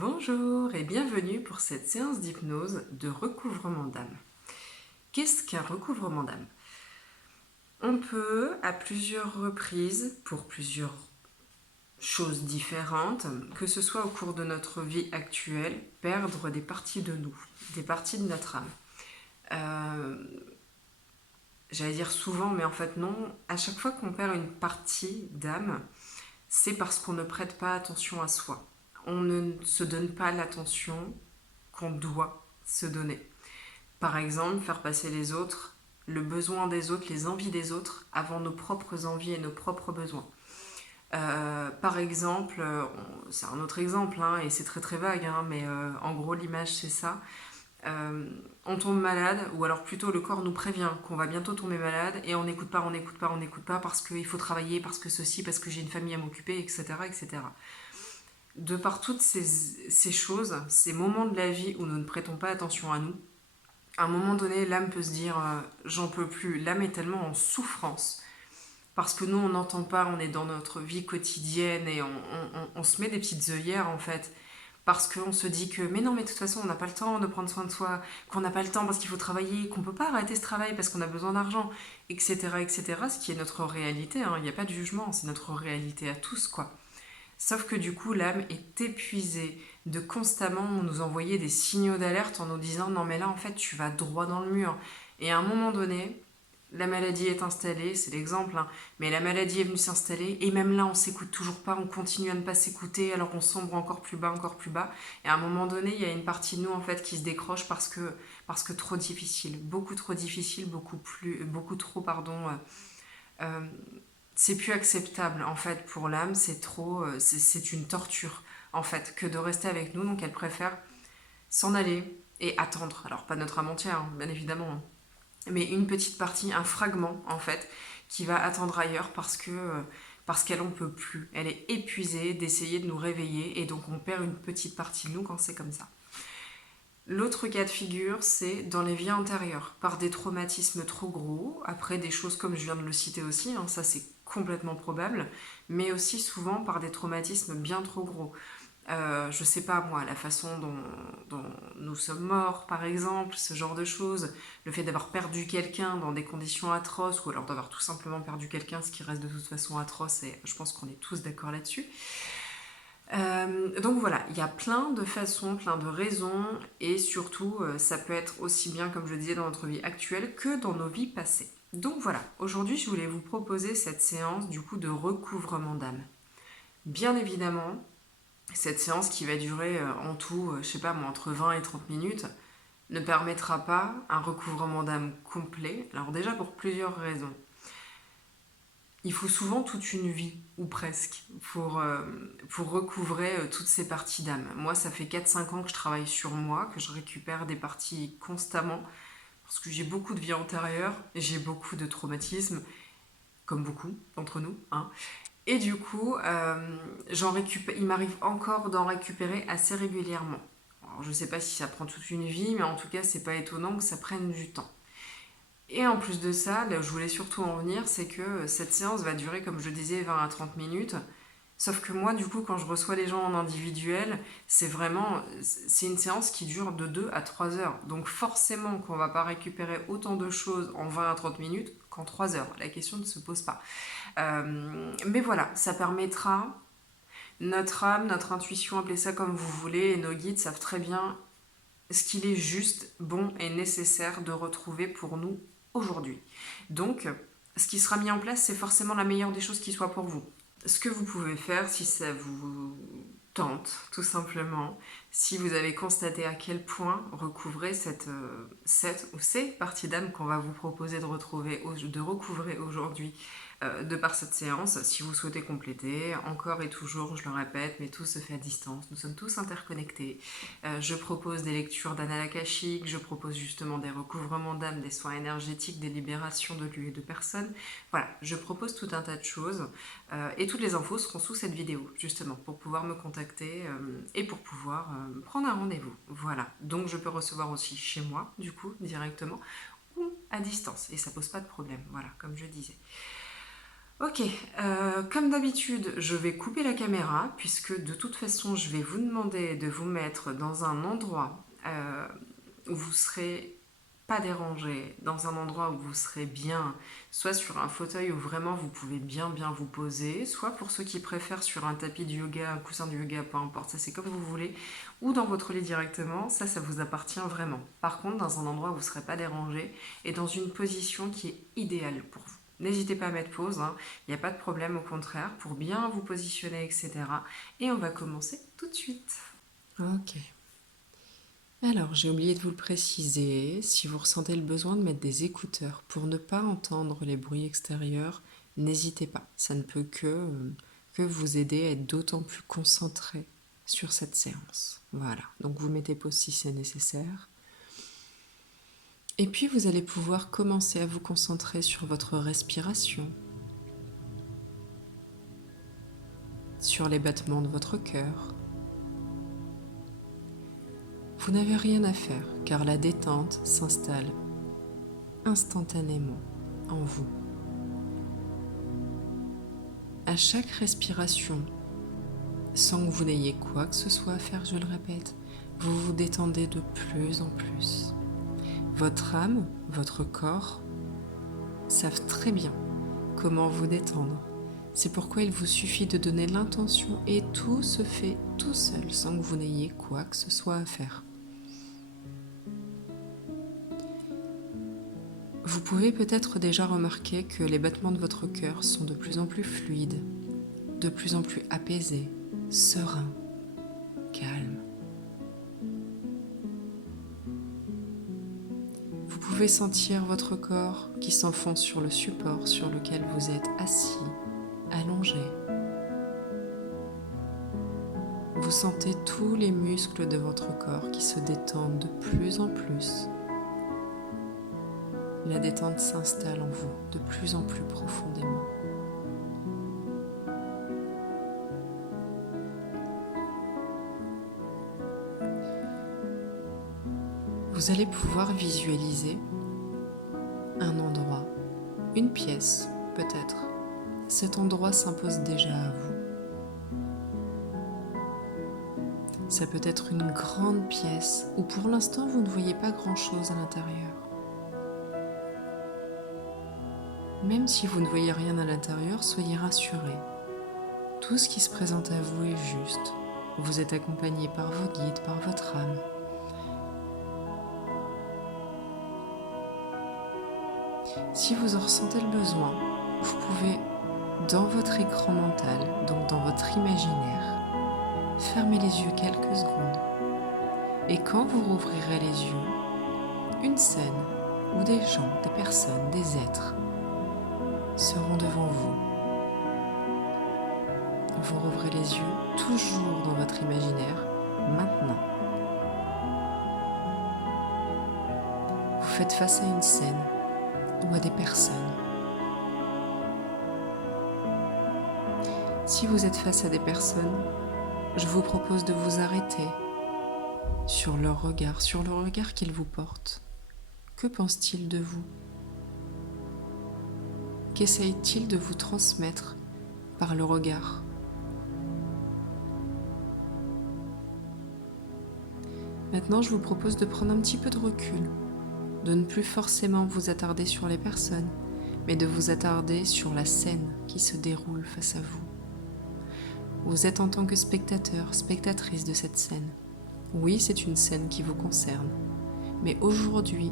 Bonjour et bienvenue pour cette séance d'hypnose de recouvrement d'âme. Qu'est-ce qu'un recouvrement d'âme? On peut, à plusieurs reprises, pour plusieurs choses différentes, que ce soit au cours de notre vie actuelle, perdre des parties de nous, des parties de notre âme. J'allais dire souvent, mais en fait non. À chaque fois qu'on perd une partie d'âme, c'est parce qu'on ne prête pas attention à soi. On ne se donne pas l'attention qu'on doit se donner. Par exemple, faire passer les autres, le besoin des autres, les envies des autres, avant nos propres envies et nos propres besoins. Par exemple, c'est un autre exemple, hein, et c'est très très vague, hein, mais en gros l'image c'est ça. On tombe malade, ou alors plutôt le corps nous prévient qu'on va bientôt tomber malade, et on n'écoute pas, on n'écoute pas, on n'écoute pas, parce qu'il faut travailler, parce que ceci, parce que j'ai une famille à m'occuper, etc. etc. De par toutes ces choses, ces moments de la vie où nous ne prêtons pas attention à nous, à un moment donné, l'âme peut se dire j'en peux plus. L'âme est tellement en souffrance parce que nous, on n'entend pas, on est dans notre vie quotidienne et on se met des petites œillères en fait. Parce qu'on se dit que, mais non, mais de toute façon, on n'a pas le temps de prendre soin de soi, qu'on n'a pas le temps parce qu'il faut travailler, qu'on ne peut pas arrêter ce travail parce qu'on a besoin d'argent, etc., etc., ce qui est notre réalité, hein. Il n'y a pas de jugement, c'est notre réalité à tous, quoi. Sauf que du coup, l'âme est épuisée de constamment nous envoyer des signaux d'alerte en nous disant non mais là en fait tu vas droit dans le mur. Et à un moment donné, la maladie est installée, c'est l'exemple, hein, mais la maladie est venue s'installer et même là on s'écoute toujours pas, on continue à ne pas s'écouter alors on sombre encore plus bas, encore plus bas. Et à un moment donné, il y a une partie de nous en fait qui se décroche parce que trop difficile, beaucoup trop difficile, beaucoup trop euh, c'est plus acceptable en fait pour l'âme, c'est trop, c'est une torture en fait que de rester avec nous, donc elle préfère s'en aller et attendre. Alors pas notre âme entière, hein, bien évidemment, hein, mais une petite partie, un fragment en fait, qui va attendre ailleurs parce qu'elle en peut plus. Elle est épuisée d'essayer de nous réveiller et donc on perd une petite partie de nous quand c'est comme ça. L'autre cas de figure, c'est dans les vies antérieures, par des traumatismes trop gros, après des choses comme je viens de le citer aussi, hein, ça c'est complètement probable, mais aussi souvent par des traumatismes bien trop gros. Je sais pas moi, la façon dont nous sommes morts par exemple, ce genre de choses, le fait d'avoir perdu quelqu'un dans des conditions atroces, ou alors d'avoir tout simplement perdu quelqu'un, ce qui reste de toute façon atroce, et je pense qu'on est tous d'accord là-dessus. Donc voilà, il y a plein de façons, plein de raisons, et surtout, ça peut être aussi bien, comme je le disais, dans notre vie actuelle que dans nos vies passées. Donc voilà, aujourd'hui, je voulais vous proposer cette séance du coup de recouvrement d'âme. Bien évidemment, cette séance qui va durer en tout, je sais pas moi, entre 20 et 30 minutes, ne permettra pas un recouvrement d'âme complet. Alors déjà pour plusieurs raisons. Il faut souvent toute une vie, ou presque, pour recouvrer toutes ces parties d'âme. Moi, ça fait 4-5 ans que je travaille sur moi, que je récupère des parties constamment, parce que j'ai beaucoup de vie antérieure, j'ai beaucoup de traumatismes, comme beaucoup d'entre nous, hein. Et du coup, il m'arrive encore d'en récupérer assez régulièrement. Alors, je ne sais pas si ça prend toute une vie, mais en tout cas, c'est pas étonnant que ça prenne du temps. Et en plus de ça, là où je voulais surtout en venir, c'est que cette séance va durer, comme je disais, 20 à 30 minutes. Sauf que moi, du coup, quand je reçois les gens en individuel, c'est une séance qui dure de 2 à 3 heures. Donc forcément qu'on va pas récupérer autant de choses en 20 à 30 minutes qu'en 3 heures. La question ne se pose pas. Mais voilà, ça permettra, notre âme, notre intuition, appelez ça comme vous voulez, et nos guides savent très bien ce qu'il est juste, bon et nécessaire de retrouver pour nous aujourd'hui. Donc, ce qui sera mis en place, c'est forcément la meilleure des choses qui soit pour vous. Ce que vous pouvez faire, si ça vous tente, tout simplement, si vous avez constaté à quel point recouvrer cette ou ces parties d'âme qu'on va vous proposer de recouvrer aujourd'hui de par cette séance, si vous souhaitez compléter, encore et toujours, je le répète, mais tout se fait à distance, nous sommes tous interconnectés. Je propose des lectures d'annales akashiques, je propose justement des recouvrements d'âme, des soins énergétiques, des libérations de lieux et de personnes. Voilà, je propose tout un tas de choses et toutes les infos seront sous cette vidéo, justement, pour pouvoir me contacter et pour pouvoir prendre un rendez-vous. Voilà, donc je peux recevoir aussi chez moi, du coup, directement, ou à distance, et ça pose pas de problème, voilà, comme je disais. Ok, comme d'habitude, je vais couper la caméra puisque de toute façon, je vais vous demander de vous mettre dans un endroit où vous serez pas dérangé, dans un endroit où vous serez bien, soit sur un fauteuil où vraiment vous pouvez bien vous poser, soit pour ceux qui préfèrent sur un tapis de yoga, un coussin de yoga, peu importe, ça c'est comme vous voulez, ou dans votre lit directement, ça vous appartient vraiment. Par contre, dans un endroit où vous ne serez pas dérangé et dans une position qui est idéale pour vous. N'hésitez pas à mettre pause, hein. Il n'y a pas de problème, au contraire, pour bien vous positionner, etc. Et on va commencer tout de suite. Ok. Alors, j'ai oublié de vous le préciser, si vous ressentez le besoin de mettre des écouteurs pour ne pas entendre les bruits extérieurs, n'hésitez pas. Ça ne peut que vous aider à être d'autant plus concentré sur cette séance. Voilà, donc vous mettez pause si c'est nécessaire. Et puis vous allez pouvoir commencer à vous concentrer sur votre respiration, sur les battements de votre cœur. Vous n'avez rien à faire car la détente s'installe instantanément en vous. À chaque respiration, sans que vous n'ayez quoi que ce soit à faire, je le répète, vous vous détendez de plus en plus. Votre âme, votre corps savent très bien comment vous détendre. C'est pourquoi il vous suffit de donner l'intention et tout se fait tout seul sans que vous n'ayez quoi que ce soit à faire. Vous pouvez peut-être déjà remarquer que les battements de votre cœur sont de plus en plus fluides, de plus en plus apaisés, sereins, calmes. Vous pouvez sentir votre corps qui s'enfonce sur le support sur lequel vous êtes assis, allongé. Vous sentez tous les muscles de votre corps qui se détendent de plus en plus. La détente s'installe en vous de plus en plus profondément. Vous allez pouvoir visualiser un endroit, une pièce peut-être. Cet endroit s'impose déjà à vous. Ça peut être une grande pièce où pour l'instant vous ne voyez pas grand-chose à l'intérieur. Même si vous ne voyez rien à l'intérieur, soyez rassurés. Tout ce qui se présente à vous est juste. Vous êtes accompagné par vos guides, par votre âme. Si vous en ressentez le besoin, vous pouvez, dans votre écran mental, donc dans votre imaginaire, fermer les yeux quelques secondes. Et quand vous rouvrirez les yeux, une scène où des gens, des personnes, des êtres seront devant vous. Vous rouvrez les yeux, toujours dans votre imaginaire, maintenant. Vous faites face à une scène ou à des personnes. Si vous êtes face à des personnes, je vous propose de vous arrêter sur le regard qu'ils vous portent. Que pensent-ils de vous? Qu'essayent-ils de vous transmettre par le regard? Maintenant, je vous propose de prendre un petit peu de recul, de ne plus forcément vous attarder sur les personnes, mais de vous attarder sur la scène qui se déroule face à vous. Vous êtes en tant que spectateur, spectatrice de cette scène. Oui, c'est une scène qui vous concerne, mais aujourd'hui,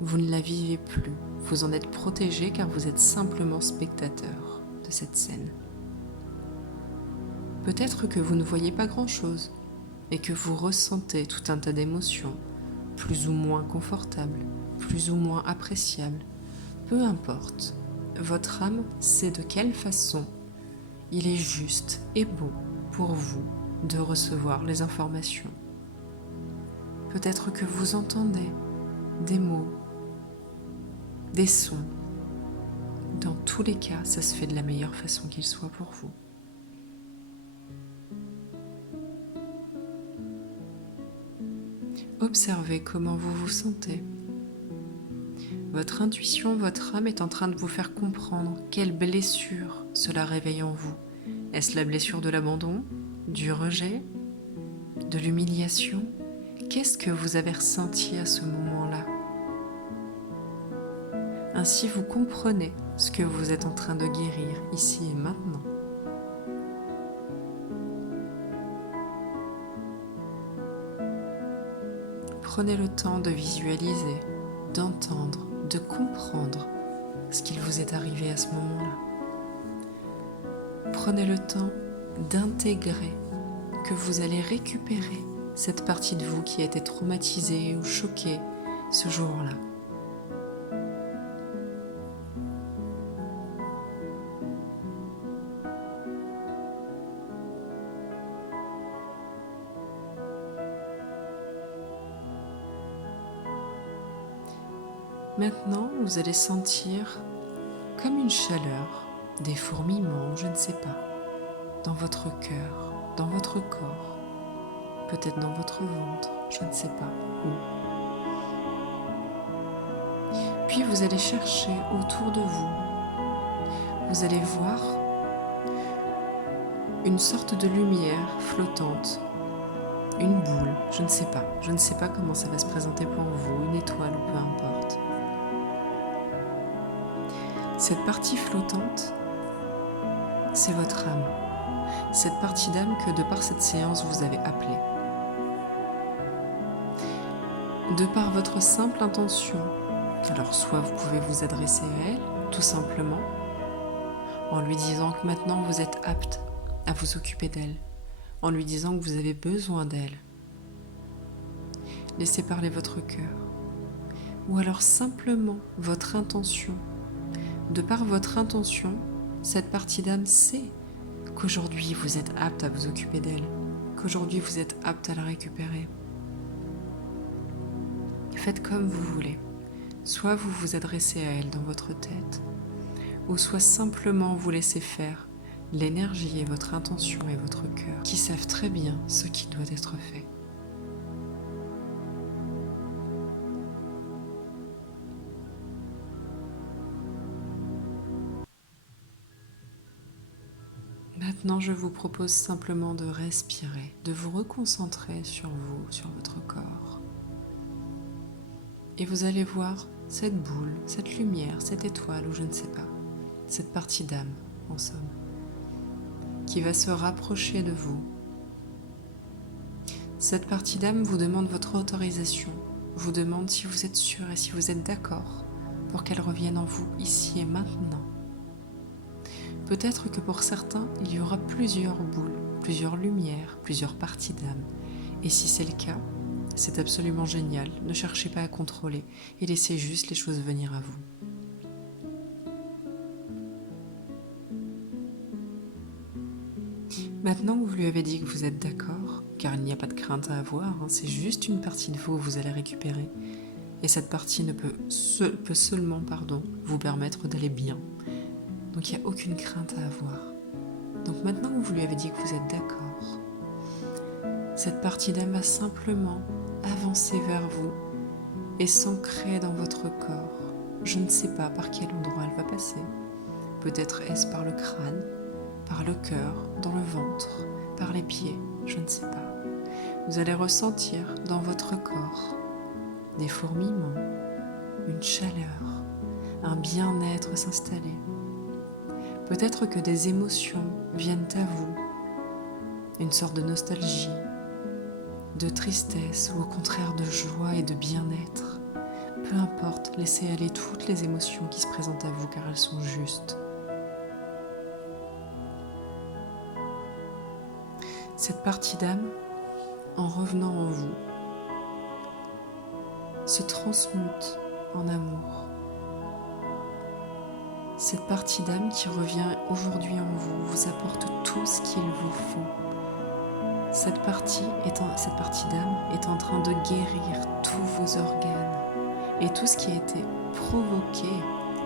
vous ne la vivez plus. Vous en êtes protégé car vous êtes simplement spectateur de cette scène. Peut-être que vous ne voyez pas grand-chose et que vous ressentez tout un tas d'émotions, plus ou moins confortables, plus ou moins appréciables. Peu importe, votre âme sait de quelle façon il est juste et bon pour vous de recevoir les informations. Peut-être que vous entendez des mots, des sons. Dans tous les cas, ça se fait de la meilleure façon qu'il soit pour vous. Observez comment vous vous sentez. Votre intuition, votre âme est en train de vous faire comprendre quelle blessure cela réveille en vous. Est-ce la blessure de l'abandon, du rejet, de l'humiliation? Qu'est-ce que vous avez ressenti à ce moment-là? Ainsi, vous comprenez ce que vous êtes en train de guérir ici et maintenant. Prenez le temps de visualiser, d'entendre, de comprendre ce qu'il vous est arrivé à ce moment-là. Prenez le temps d'intégrer que vous allez récupérer cette partie de vous qui a été traumatisée ou choquée ce jour-là. Maintenant, vous allez sentir comme une chaleur, des fourmillements, je ne sais pas, dans votre cœur, dans votre corps, peut-être dans votre ventre, je ne sais pas où. Puis vous allez chercher autour de vous. Vous allez voir une sorte de lumière flottante, une boule, je ne sais pas. Je ne sais pas comment ça va se présenter pour vous, une étoile ou peu importe. Cette partie flottante, c'est votre âme. Cette partie d'âme que de par cette séance vous avez appelée. De par votre simple intention, alors soit vous pouvez vous adresser à elle, tout simplement, en lui disant que maintenant vous êtes apte à vous occuper d'elle, en lui disant que vous avez besoin d'elle. Laissez parler votre cœur. Ou alors simplement votre intention. De par votre intention, cette partie d'âme sait qu'aujourd'hui vous êtes apte à vous occuper d'elle, qu'aujourd'hui vous êtes apte à la récupérer. Faites comme vous voulez. Soit vous vous adressez à elle dans votre tête, ou soit simplement vous laissez faire l'énergie et votre intention et votre cœur qui savent très bien ce qui doit être fait. Maintenant, je vous propose simplement de respirer, de vous reconcentrer sur vous, sur votre corps. Et vous allez voir cette boule, cette lumière, cette étoile ou je ne sais pas, cette partie d'âme, en somme, qui va se rapprocher de vous. Cette partie d'âme vous demande votre autorisation, vous demande si vous êtes sûr et si vous êtes d'accord pour qu'elle revienne en vous ici et maintenant. Peut-être que pour certains, il y aura plusieurs boules, plusieurs lumières, plusieurs parties d'âme. Et si c'est le cas, c'est absolument génial. Ne cherchez pas à contrôler et laissez juste les choses venir à vous. Maintenant que vous lui avez dit que vous êtes d'accord, car il n'y a pas de crainte à avoir, c'est juste une partie de vous que vous allez récupérer. Et cette partie peut seulement vous permettre d'aller bien. Donc il n'y a aucune crainte à avoir. Donc maintenant que vous lui avez dit que vous êtes d'accord, cette partie d'âme va simplement avancer vers vous et s'ancrer dans votre corps. Je ne sais pas par quel endroit elle va passer. Peut-être est-ce par le crâne, par le cœur, dans le ventre, par les pieds, je ne sais pas. Vous allez ressentir dans votre corps des fourmillements, une chaleur, un bien-être s'installer. Peut-être que des émotions viennent à vous, une sorte de nostalgie, de tristesse ou au contraire de joie et de bien-être. Peu importe, laissez aller toutes les émotions qui se présentent à vous car elles sont justes. Cette partie d'âme, en revenant en vous, se transmute en amour. Cette partie d'âme qui revient aujourd'hui en vous vous apporte tout ce qu'il vous faut. Cette partie d'âme est en train de guérir tous vos organes et tout ce qui a été provoqué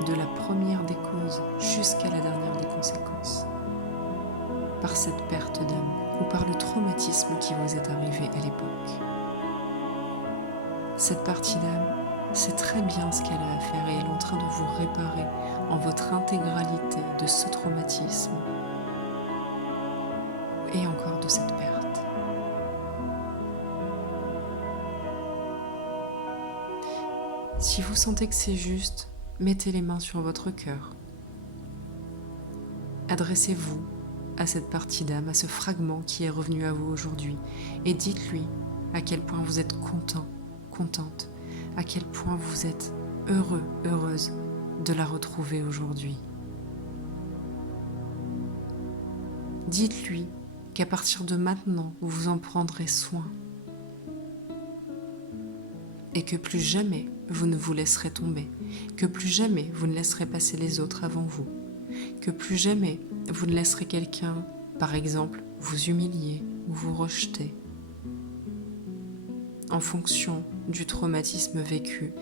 de la première des causes jusqu'à la dernière des conséquences par cette perte d'âme ou par le traumatisme qui vous est arrivé à l'époque. Cette partie d'âme C'est très bien ce qu'elle a à faire et elle est en train de vous réparer en votre intégralité de ce traumatisme et encore de cette perte. Si vous sentez que c'est juste, mettez les mains sur votre cœur. Adressez-vous à cette partie d'âme, à ce fragment qui est revenu à vous aujourd'hui, et dites-lui à quel point vous êtes content, contente, à quel point vous êtes heureux, heureuse de la retrouver aujourd'hui. Dites-lui qu'à partir de maintenant, vous en prendrez soin et que plus jamais vous ne vous laisserez tomber, que plus jamais vous ne laisserez passer les autres avant vous, que plus jamais vous ne laisserez quelqu'un, par exemple, vous humilier ou vous rejeter en fonction du traumatisme vécu.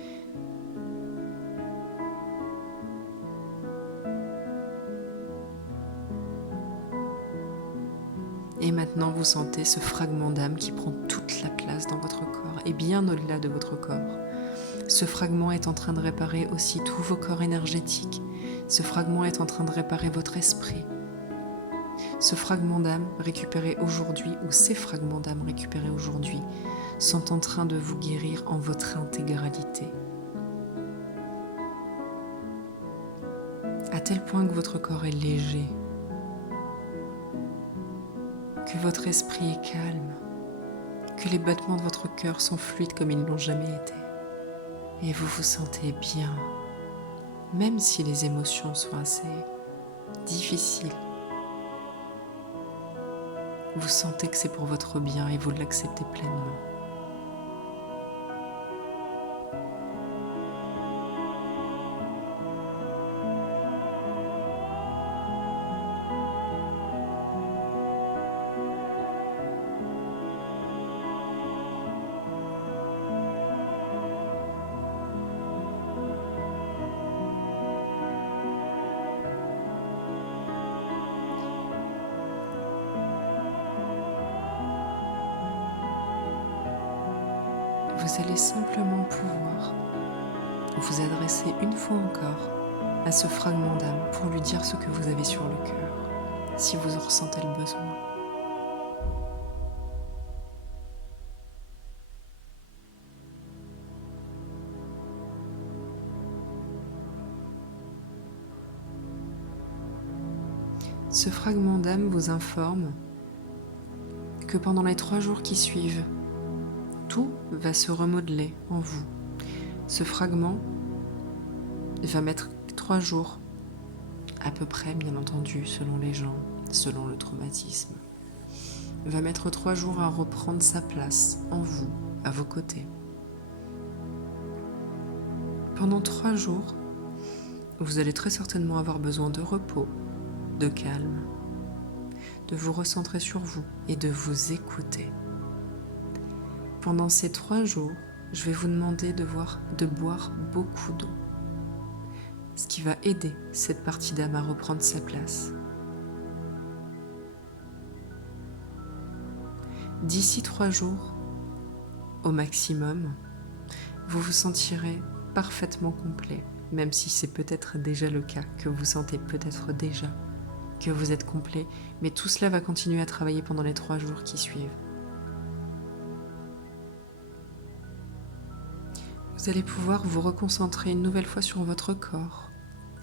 Et maintenant, vous sentez ce fragment d'âme qui prend toute la place dans votre corps et bien au-delà de votre corps. Ce fragment est en train de réparer aussi tous vos corps énergétiques. Ce fragment est en train de réparer votre esprit. Ce fragment d'âme récupéré aujourd'hui, ou ces fragments d'âme récupérés aujourd'hui, sont en train de vous guérir en votre intégralité. À tel point que votre corps est léger, que votre esprit est calme, que les battements de votre cœur sont fluides comme ils ne l'ont jamais été. Et vous vous sentez bien, même si les émotions sont assez difficiles. Vous sentez que c'est pour votre bien et vous l'acceptez pleinement. Vous allez simplement pouvoir vous adresser une fois encore à ce fragment d'âme pour lui dire ce que vous avez sur le cœur, si vous en ressentez le besoin. Ce fragment d'âme vous informe que pendant les 3 jours qui suivent, tout va se remodeler en vous. Ce fragment va mettre 3 jours, à peu près, bien entendu, selon les gens, selon le traumatisme, va mettre 3 jours à reprendre sa place en vous, à vos côtés. Pendant 3 jours, vous allez très certainement avoir besoin de repos, de calme, de vous recentrer sur vous et de vous écouter. Pendant ces 3 jours, je vais vous demander de boire beaucoup d'eau, ce qui va aider cette partie d'âme à reprendre sa place. D'ici 3 jours, au maximum, vous vous sentirez parfaitement complet, même si c'est peut-être déjà le cas, que vous sentez peut-être déjà que vous êtes complet, mais tout cela va continuer à travailler pendant les 3 jours qui suivent. Vous allez pouvoir vous reconcentrer une nouvelle fois sur votre corps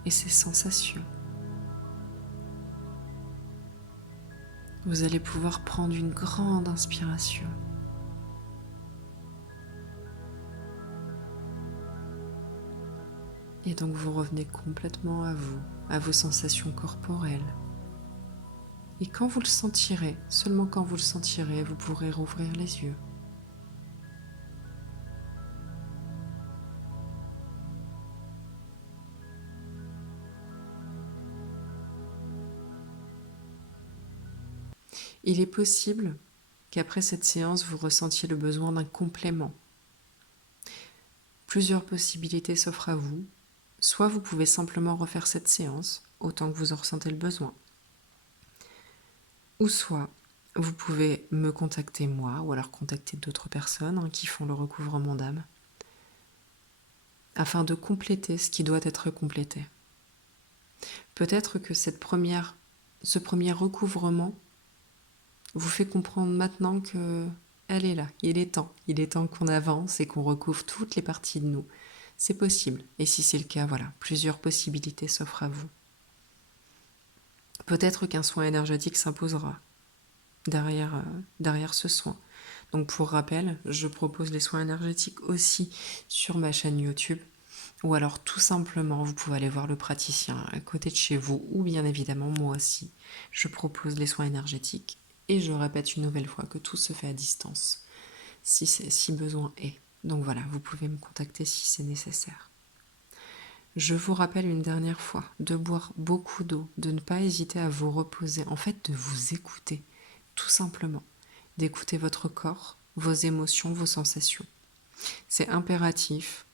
et ses sensations. Vous allez pouvoir prendre une grande inspiration. Et donc vous revenez complètement à vous, à vos sensations corporelles. Et quand vous le sentirez, seulement quand vous le sentirez, vous pourrez rouvrir les yeux. Il est possible qu'après cette séance, vous ressentiez le besoin d'un complément. Plusieurs possibilités s'offrent à vous. Soit vous pouvez simplement refaire cette séance, autant que vous en ressentez le besoin. Ou soit vous pouvez me contacter moi, ou alors contacter d'autres personnes qui font le recouvrement d'âme. afin de compléter ce qui doit être complété. Peut-être que ce premier recouvrement vous fait comprendre maintenant que elle est là, il est temps qu'on avance et qu'on recouvre toutes les parties de nous. C'est possible, et si c'est le cas, voilà, plusieurs possibilités s'offrent à vous. Peut-être qu'un soin énergétique s'imposera derrière ce soin. Donc pour rappel, je propose les soins énergétiques aussi sur ma chaîne YouTube, ou alors tout simplement, vous pouvez aller voir le praticien à côté de chez vous, ou bien évidemment moi aussi, je propose les soins énergétiques. Et je répète une nouvelle fois que tout se fait à distance, si besoin est. Donc voilà, vous pouvez me contacter si c'est nécessaire. Je vous rappelle une dernière fois de boire beaucoup d'eau, de ne pas hésiter à vous reposer, en fait de vous écouter, tout simplement, d'écouter votre corps, vos émotions, vos sensations. C'est impératif.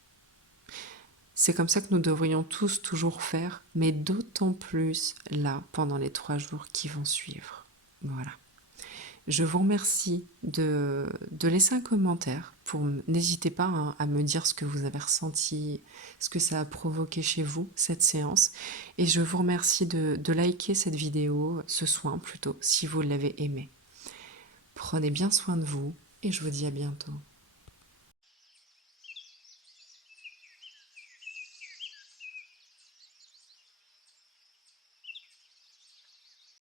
C'est comme ça que nous devrions tous toujours faire, mais d'autant plus là, pendant les 3 jours qui vont suivre. Voilà. Je vous remercie de laisser un commentaire. N'hésitez pas hein, à me dire ce que vous avez ressenti, ce que ça a provoqué chez vous, cette séance. Et je vous remercie de liker cette vidéo, ce soin plutôt, si vous l'avez aimé. Prenez bien soin de vous et je vous dis à bientôt.